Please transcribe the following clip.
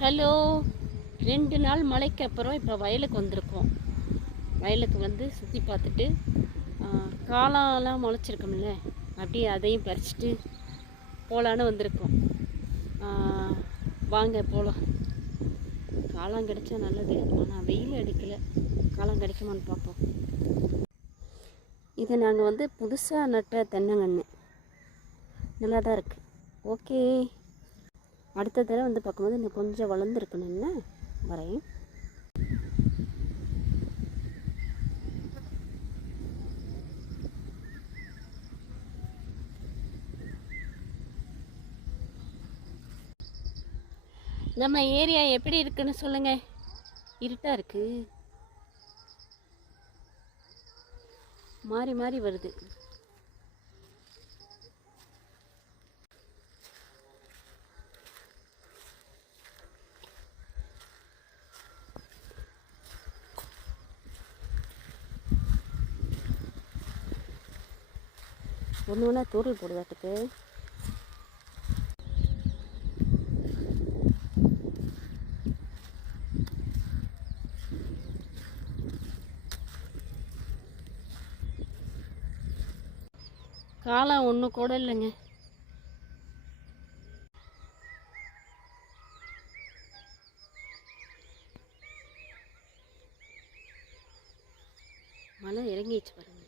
Hello ரெண்டு நாள் மழைக்கு அப்புறம் இப்போ வயலுக்கு வந்திருக்கோம். வயலுக்கு வந்து சுற்றி பார்த்துட்டு ஆ, முளைச்சிருக்கோம்ல அப்படியே அதையும் பறிச்சுட்டு போகலான்னு வந்திருக்கோம். வாங்க போகலாம் காலம் கிடைச்சா நல்லது ஆனால் வெயில் அடிக்கலை. காலம் கிடைக்குமான்னு பார்ப்போம். இது நாங்கள் வந்து புதுசாக நட்ட தென்னங்கன்று. நல்லா தான் இருக்குது ஓகே. அடுத்த தடவை வந்து பார்க்கும்போது இன்னும் கொஞ்சம் வளர்ந்துருக்கணும். என்ன? வரேன். நம்ம ஏரியா எப்படி இருக்குன்னு சொல்லுங்க. இருட்டா இருக்கு. மாறி மாறி வருது. ஒன்று ஒன்றா தூரல் போடுதாட்டுக்கு காலம் ஒன்று கூட இல்லைங்க. மழை இறங்கிடுச்சு பாருங்க.